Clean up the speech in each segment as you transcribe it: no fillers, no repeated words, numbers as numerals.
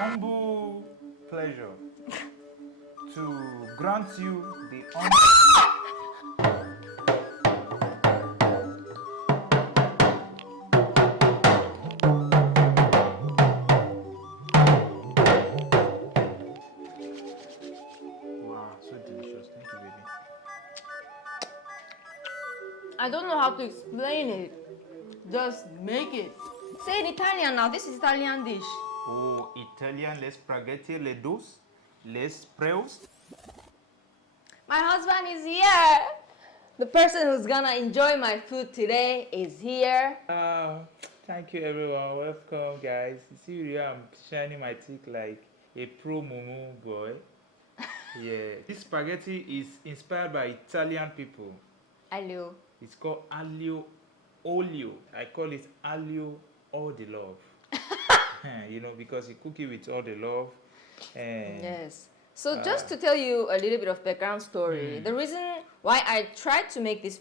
humble pleasure to grant you the Wow, so delicious. Thank you, baby. I don't know how to explain it. Just make it. Say in Italian now. This is Italian dish. Oh, Italian, le spaghetti, le dos, les preus. My husband is here. The person who's gonna enjoy my food today is here. Thank you, everyone. Welcome, guys. You see, here I'm shining my teeth like a pro Momo boy. Yeah, this spaghetti is inspired by Italian people. Alio. It's called Alio Olio. I call it Alio all the love. Because you cook it with all the love. And Yes. So just to tell you a little bit of background story, the reason why I tried to make this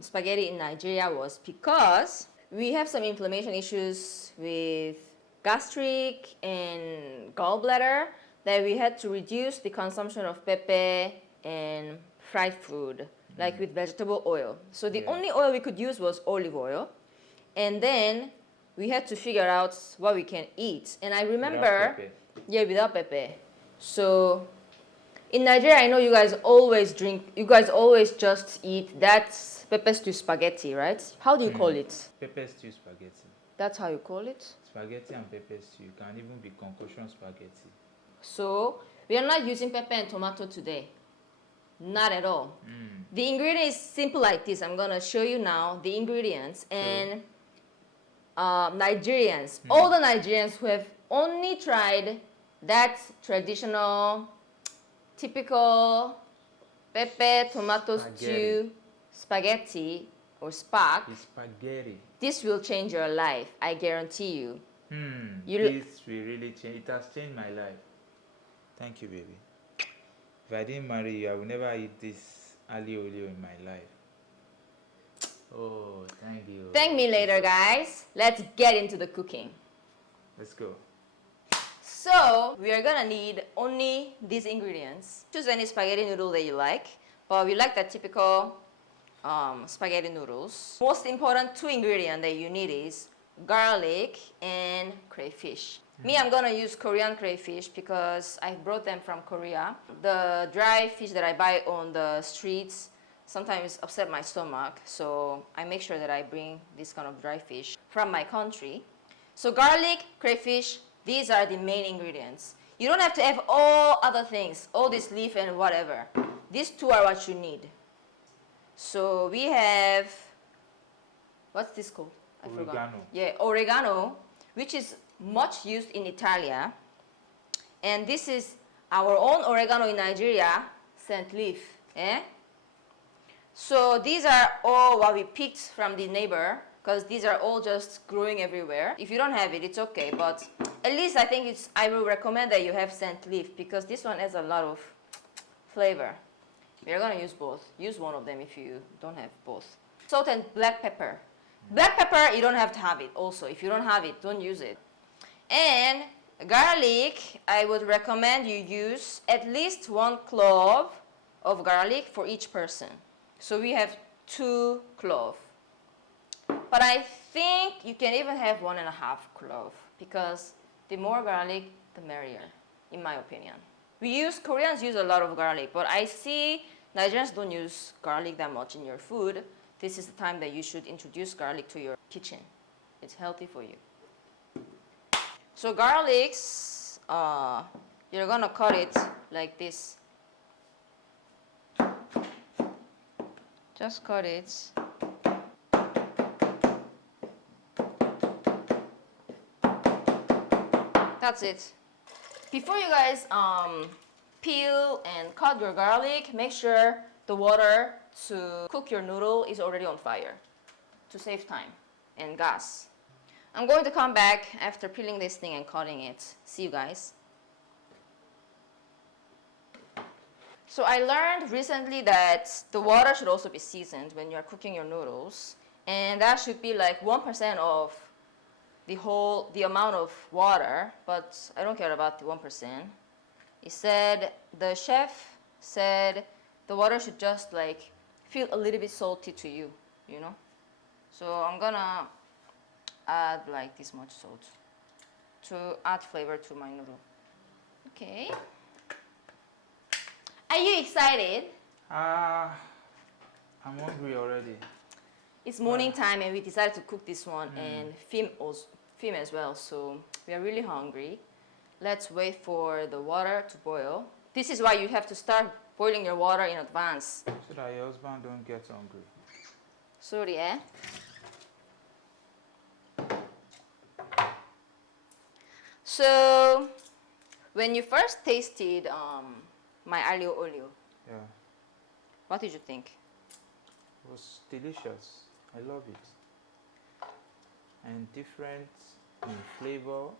spaghetti in Nigeria was because we have some inflammation issues with gastric and gallbladder that we had to reduce the consumption of pepper and fried food, like with vegetable oil. So the only oil we could use was olive oil. And then we had to figure out what we can eat. And I remember, without pepper. So in Nigeria, I know you guys always just eat that pepper stew spaghetti, right? How do you call it? pepper stew spaghetti. That's how you call it? Spaghetti and pepper stew can even be concoction spaghetti. So we are not using pepper and tomato today. Not at all. The ingredient is simple like this. I'm going to show you now the ingredients. And Nigerians, all the Nigerians who have only tried that traditional, typical pepper, tomato stew, spaghetti or spag, Spaghetti. this will change your life. I guarantee you. This will really change. It has changed my life. Thank you, baby. If I didn't marry you, I would never eat this Alio Olio in my life. Oh, thank you. Thank me later, guys. Let's get into the cooking. Let's go. So, we are gonna need only these ingredients. Choose any spaghetti noodle that you like, but we like the typical spaghetti noodles. Most important two ingredients that you need is garlic and crayfish. Me, I'm gonna use Korean crayfish because I brought them from Korea. The dry fish that I buy on the streets sometimes upset my stomach, so I make sure that I bring this kind of dry fish from my country. So garlic, crayfish, these are the main ingredients. You don't have to have all other things, all this leaf and whatever. These two are what you need. So we have, what's this called? I forgot. Oregano. Yeah, oregano, which is much used in Italia. And this is our own oregano in Nigeria, scent leaf. So these are all what we picked from the neighbor, because these are all just growing everywhere. If you don't have it, it's okay, but at least I will recommend that you have scent leaf, because this one has a lot of flavor. We're gonna use both. Use one of them if you don't have both. Salt and black pepper. Black pepper, you don't have to have it also. If you don't have it, don't use it. And garlic, I would recommend you use at least 1 clove of garlic for each person. So we have 2 cloves. But I think you can even have 1.5 clove, because the more garlic, the merrier, in my opinion. Koreans use a lot of garlic, but I see Nigerians don't use garlic that much in your food. This is the time that you should introduce garlic to your kitchen. It's healthy for you. So garlics, you're gonna cut it like this. Just cut it. That's it. Before you guys peel and cut your garlic, make sure the water to cook your noodle is already on fire to save time and gas. I'm going to come back after peeling this thing and cutting it. See you guys. So I learned recently that the water should also be seasoned when you're cooking your noodles, and that should be like 1% of the amount of water, but I don't care about the 1%. He said, the chef said the water should just like feel a little bit salty to you, you know? So I'm gonna add like this much salt to add flavor to my noodle. Okay. Are you excited? I'm hungry already. It's morning time and we decided to cook this one and film as well, so we are really hungry. Let's wait for the water to boil. This is why you have to start boiling your water in advance. So that your husband don't get hungry. Sorry, eh? So, when you first tasted my Alio Olio, Yeah. what did you think? It was delicious. I love it. And different in flavor.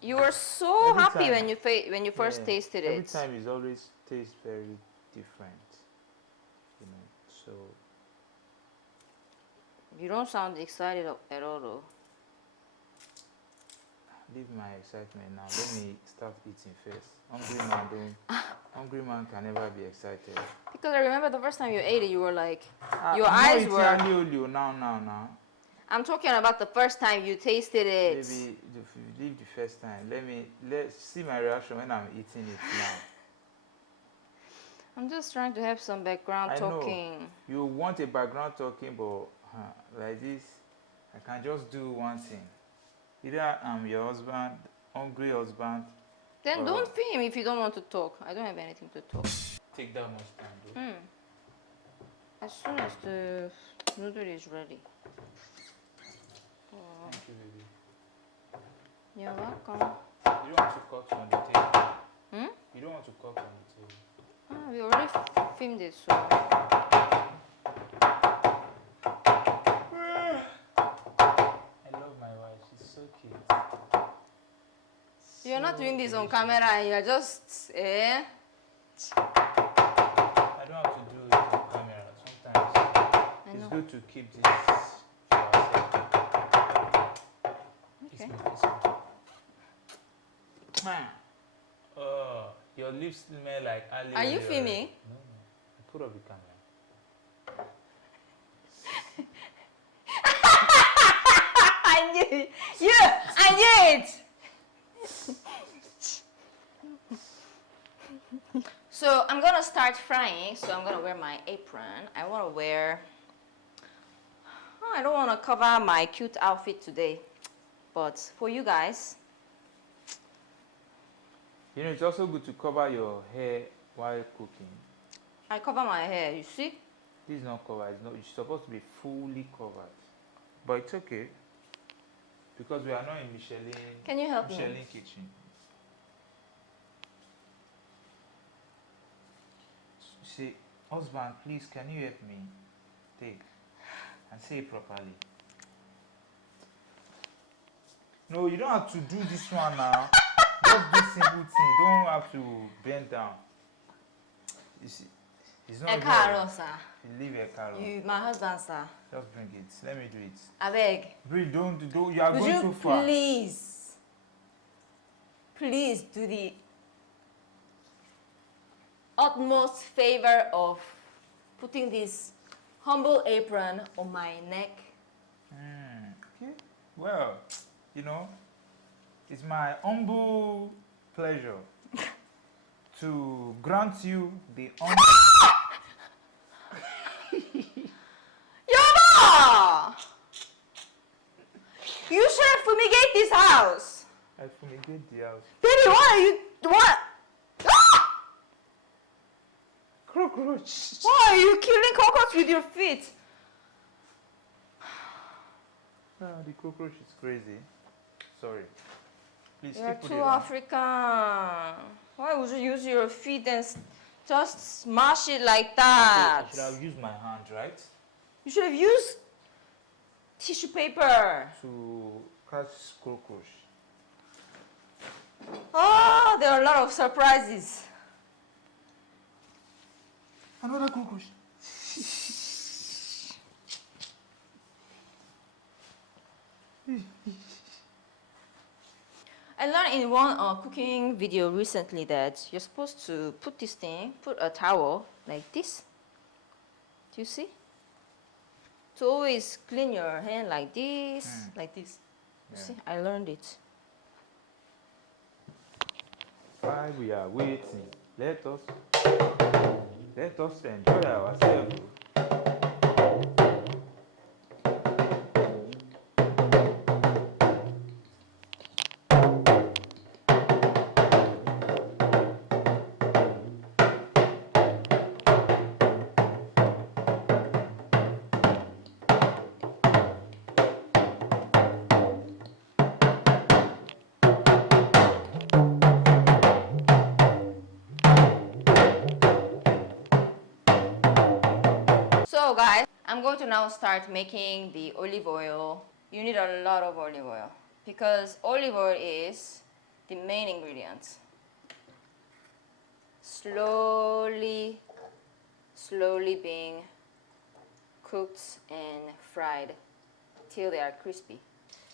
You were so Every happy time. when you first tasted it. Every time it always tastes very different. You know, so You don't sound excited at all, though. leave my excitement now. Let me start eating first. Hungry man can never be excited. Because I remember the first time you ate it, you were like, your I'm eyes not were. eating Alio Olio now. I'm talking about the first time you tasted it. Maybe leave the first time. Let's see my reaction when I'm eating it now. I'm just trying to have some background I talking. know you want a background talking, but like this, I can just do one thing. Either I'm your husband, hungry husband. Then don't film if you don't want to talk. I don't have anything to talk. Take that much time, though. As soon as the noodle is ready. Thank you, baby. You're welcome. You don't want to cut on the table. You don't want to cut on the table. We already filmed it, so. I love my wife. She's so cute. You're not So doing this on delicious. camera and you're just, I don't have to do it on camera. Sometimes it's good to keep this to ourselves. Okay. Oh, your lips smell like Alio. Are you Olio. filming? No. I put up the camera. I knew it. I knew it. So I'm gonna start frying. So I'm gonna wear my apron. I wanna wear. I don't wanna cover my cute outfit today, but for you guys. You know, it's also good to cover your hair while cooking. I cover my hair. You see? This is not covered. It's supposed to be fully covered. But it's okay. Because we are not in Can you help me? Michelin kitchen. Say, husband, please, can you help me? Take. And say it properly. No, you don't have to do this one now. Just do simple thing. Don't have to bend down. You see, it's not Ekaro, sir. You leave a carrot. My husband, sir. Just bring it. Let me do it. I beg. Breathe, don't. You are Would going you too far. please do the utmost favor of putting this humble apron on my neck? Okay. Well, you know, it's my humble pleasure to grant you the honor. Yama! You should fumigate this house. I fumigate the house. Baby, what are you... What? Ah! Cockroach. Why are you killing cockroach with your feet? The cockroach is crazy. Sorry. Please You're keep put too it on. African. Why would you use your feet and just smash it like that? I should have used my hand, right? You should have used tissue paper. To catch cockroach. Oh, there are a lot of surprises. Another cockroach. I learned in one cooking video recently that you're supposed to put this thing, put a towel like this. Do you see? To always clean your hand like this, like this. You see, I learned it. While we are waiting, let us enjoy ourselves. So guys, I'm going to now start making the olive oil. You need a lot of olive oil because olive oil is the main ingredient. Slowly being cooked and fried till they are crispy.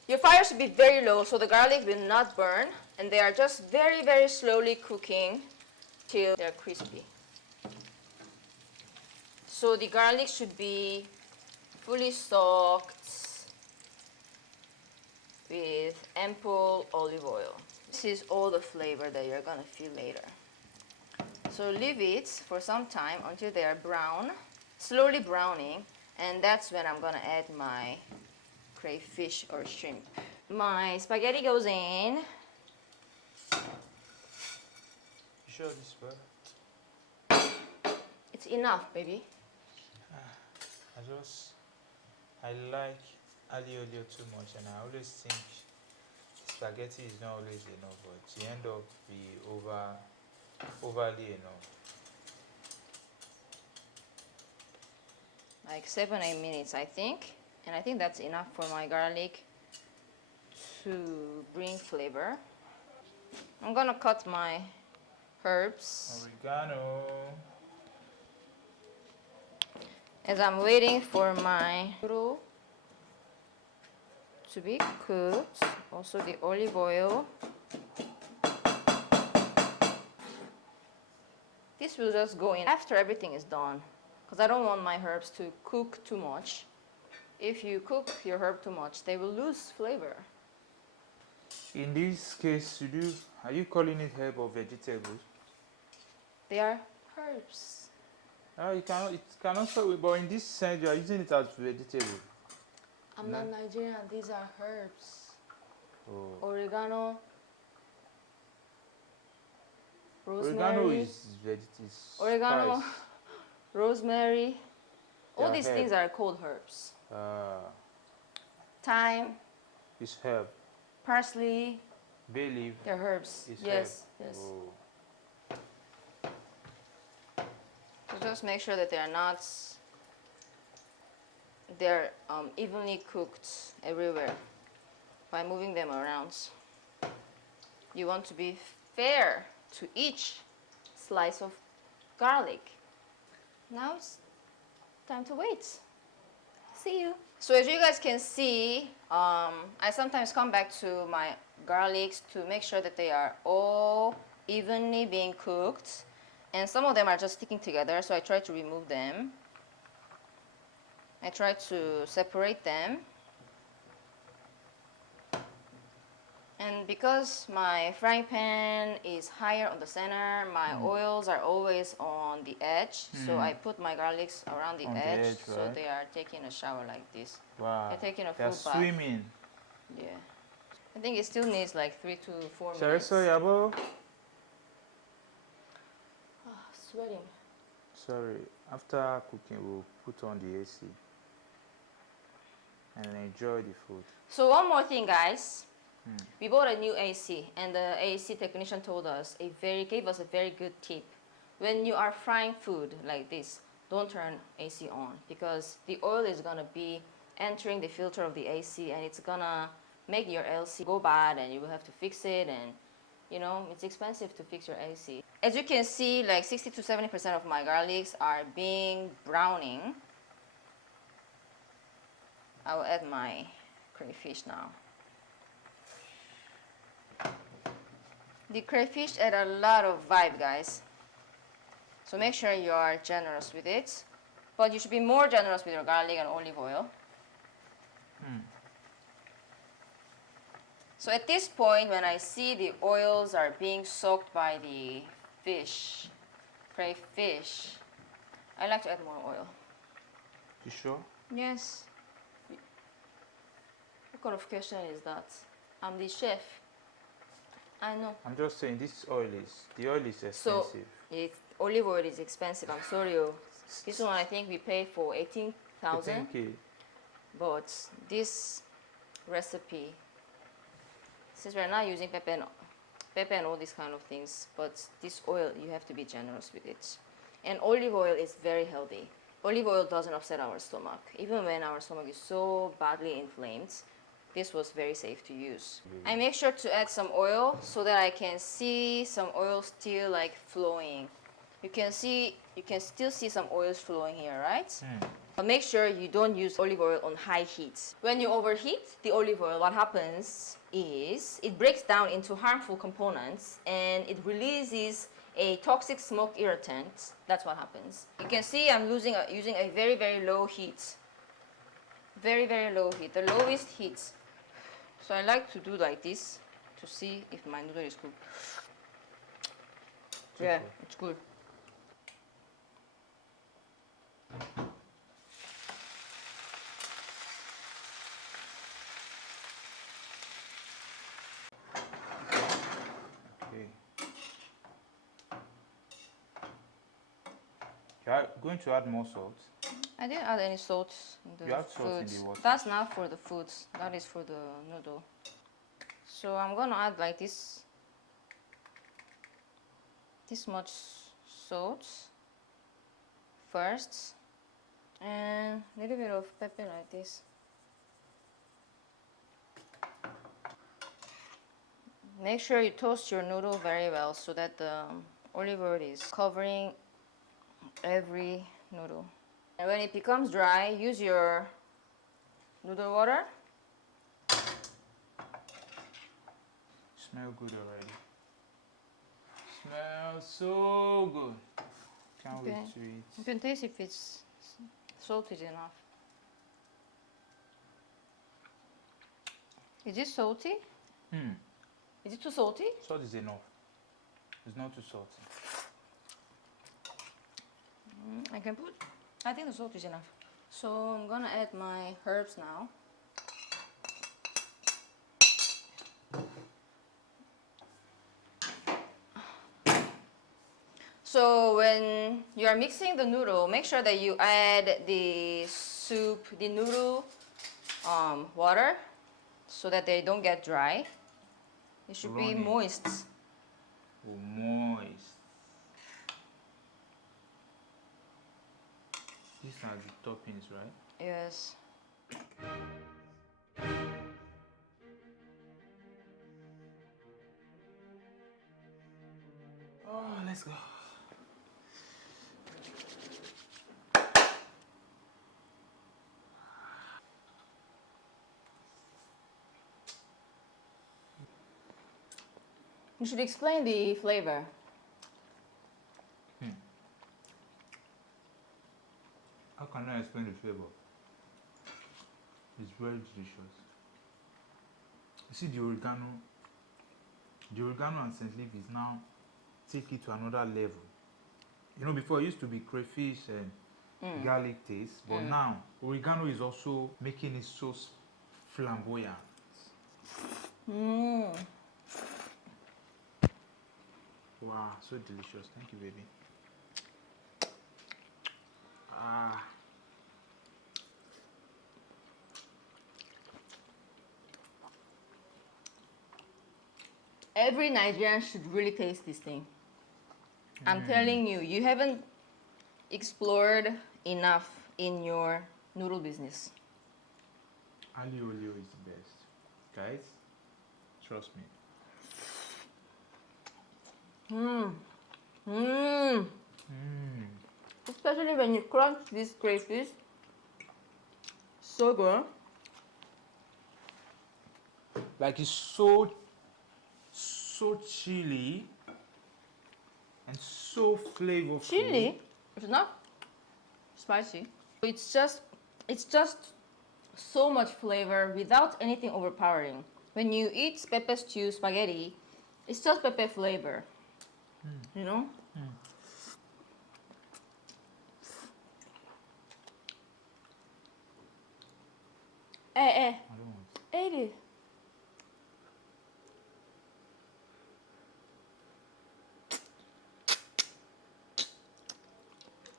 Your fire should be very low so the garlic will not burn, and they are just very slowly cooking till they're crispy. So the garlic should be fully soaked with ample olive oil. This is all the flavor that you're gonna feel later. So leave it for some time until they are brown, slowly browning, and that's when I'm gonna add my crayfish or shrimp. My spaghetti goes in. You sure this works? It's enough, baby. I like Alio Olio too much, and I always think spaghetti is not always enough, but you end up be overly enough. Like 7-8 minutes, I think. And I think that's enough for my garlic to bring flavor. I'm gonna cut my herbs. Oregano. As I'm waiting for my noodle to be cooked, also the olive oil. This will just go in after everything is done, because I don't want my herbs to cook too much. If you cook your herb too much, they will lose flavor. In this case, are you calling it herb or vegetable? They are herbs. It can also, but in this sense, you are using it as vegetable. I'm not Nigerian, these are herbs. Oh. Oregano, rosemary. Oregano is vegetable. Oregano, Spice. rosemary. All They are these herb. things are called herbs. Thyme, It's herb. parsley, Bay leaf they're herbs. is Yes, herb. yes. Oh. So just make sure that they're evenly cooked everywhere by moving them around. You want to be fair to each slice of garlic. Now it's time to wait. See you. So as you guys can see, I sometimes come back to my garlics to make sure that they are all evenly being cooked. And some of them are just sticking together, so I try to remove them. I try to separate them. And because my frying pan is higher on the center, my oils are always on the edge. So I put my garlics around the On the edge, edge, so right? they are taking a shower like this. Wow. They're taking a They're full bath. swimming. Yeah. I think it still needs like 3 to 4 Sorry, minutes. Yabo. Sweating. Sorry. After cooking, we'll put on the AC and enjoy the food. So one more thing, guys. We bought a new AC, and the AC technician told us gave us a very good tip. When you are frying food like this, don't turn AC on, because the oil is gonna be entering the filter of the AC, and it's gonna make your AC go bad, and you will have to fix it, and you know, it's expensive to fix your AC. As you can see, like 60 to 70% of my garlics are being browning. I will add my crayfish now. The crayfish add a lot of vibe, guys. So make sure you are generous with it. But you should be more generous with your garlic and olive oil. So at this point, when I see the oils are being soaked by the fish, crayfish, I like to add more oil. You sure? Yes. What kind of question is that? I'm the chef. I know. I'm just saying the oil is expensive. So olive oil is expensive. I'm sorry. This one I think we pay for 18,000. 18K. But this recipe, since we're not using pepper and all these kind of things, but this oil, you have to be generous with it. And olive oil is very healthy. Olive oil doesn't upset our stomach. Even when our stomach is so badly inflamed, this was very safe to use. I make sure to add some oil so that I can see some oil still like flowing. You can still see some oils flowing here, right? But make sure you don't use olive oil on high heat. When you overheat the olive oil, what happens is it breaks down into harmful components and it releases a toxic smoke irritant. That's what happens. You can see I'm using a very, very low heat. Very, very low heat, the lowest heat. So I like to do like this to see if my noodle is cooked. Yeah, it's good. Okay. You are going to add more salt. I didn't add any salt in the You add salt in foods. the water. That's not for the foods. That is for the noodle. So I'm gonna add like this much salt first, and a little bit of pepper like this. Make sure you toast your noodle very well so that the olive oil is covering every noodle. And when it becomes dry, use your noodle water. Smell good already. Smells so good. Can't wait to eat. You can taste if it's salty enough. Is it salty? Is it too salty? Salt is enough. It's not too salty. I think the salt is enough. So I'm gonna add my herbs now. So when you are mixing the noodle, make sure that you add the noodle water so that they don't get dry. It should be moist. Oh, moist. These are the toppings, right? Yes. Oh, let's go. You should explain the flavor. How can I explain the flavor? It's very delicious. You see the oregano and St. Leaf is now take it to another level. You know, before it used to be crayfish and garlic taste, but now oregano is also making it so flamboyant. Wow, so delicious. Thank you, baby. Every Nigerian should really taste this thing. I'm telling you, you haven't explored enough in your noodle business. Alio Olio is the best. Guys, trust me. Especially when you crunch this crayfish. So good. Like it's so chilly and so flavorful. Chili? It's not spicy. It's just so much flavor without anything overpowering. When you eat pepper stew spaghetti, it's just pepper flavor. You know? I don't want. Eat it.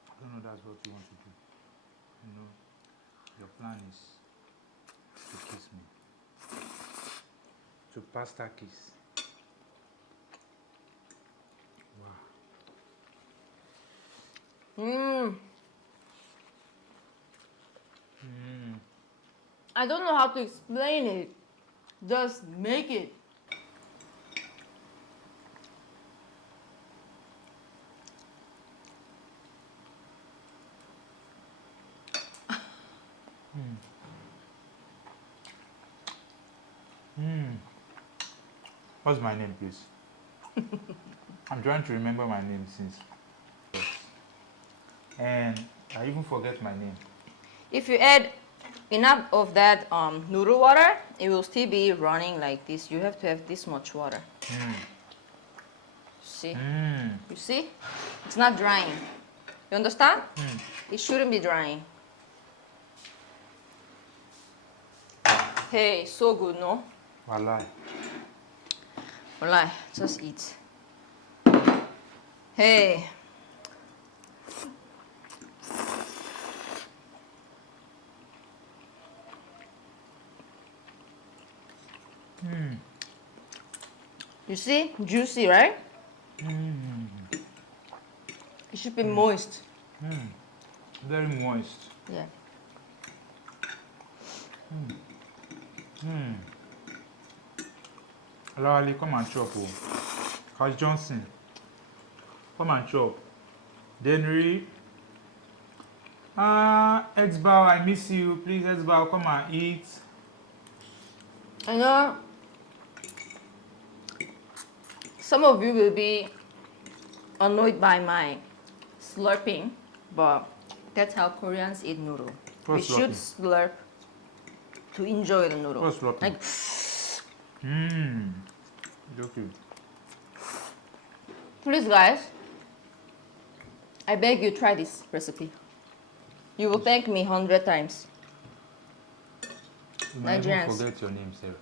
I don't know that's what you want to do. You know, your plan is to kiss me. To pasta kiss. Wow. Mmm. I don't know how to explain it. Just make it. What's my name, please? I'm trying to remember my name since. And I even forget my name. If you add enough of that noodle water, it will still be running like this. You have to have this much water. See? You see? It's not drying. You understand? It shouldn't be drying. Hey, so good, no? Walai. Walai, just eat. Hey. You see? Juicy, right? It should be moist. Very moist. Yeah. Lali, come and chop. Coach Johnson, come and chop. Denry. Exbow, I miss you. Please, Exbow, come and eat. I know some of you will be annoyed by my slurping, but that's how Koreans eat noodle. What's we should slurping? slurp to enjoy the noodle. What's slurping? Like, Joking. please, guys, I beg you try this recipe. You will thank me 100 times. You might even Nigerians. forget your name, sir.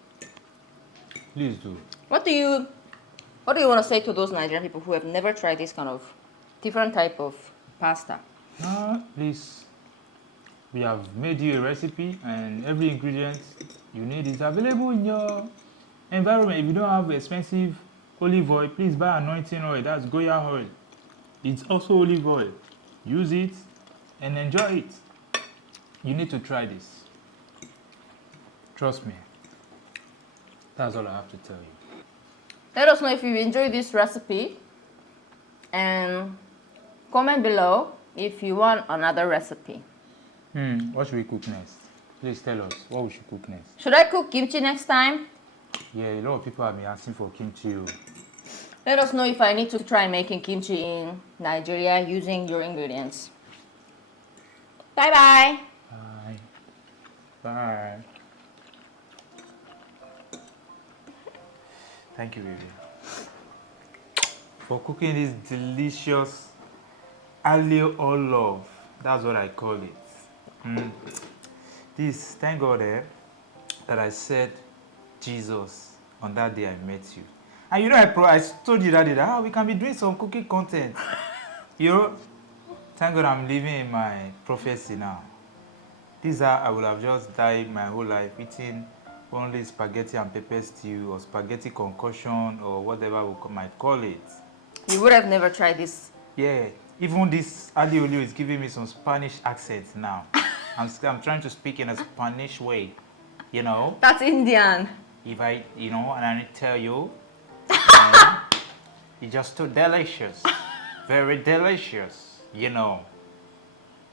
Please do. What do you want to say to those Nigerian people who have never tried this kind of different type of pasta? Please, we have made you a recipe and every ingredient you need is available in your environment. If you don't have expensive olive oil, please buy anointing oil. That's Goya oil. It's also olive oil. Use it and enjoy it. You need to try this. Trust me. That's all I have to tell you. Let us know if you enjoyed this recipe and comment below if you want another recipe. What should we cook next? Please tell us what we should cook next. Should I cook kimchi next time? Yeah, a lot of people have been asking for kimchi. Let us know if I need to try making kimchi in Nigeria using your ingredients. Bye-bye. Bye. Bye. Thank you, baby, for cooking this delicious Alio Olio. That's what I call it. This, thank God that I said Jesus on that day I met you. And you know, I told you that day that we can be doing some cooking content. You know, thank God I'm living in my prophecy now. This is how I would have just died my whole life eating only spaghetti and pepper stew or spaghetti concoction or whatever we might call it. You would have never tried this. Yeah, even this Alio Olio is giving me some Spanish accent now. I'm trying to speak in a Spanish way, you know. That's Indian. If I, and I need to tell you, it's just too delicious, very delicious,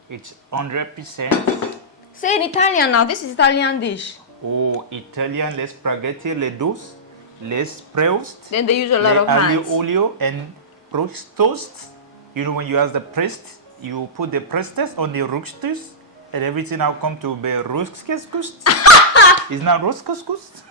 It's 100%. Say in Italian now. This is Italian dish. Oh, Italian, le spaghetti, le douce. les Proust, Then they use a lot les of Alio hands. Olio, and Rookstoast. You know, when you ask the priest, you put the priestess on the rookstoast, and everything now come to be rookskeskust. It's not rookskeskust.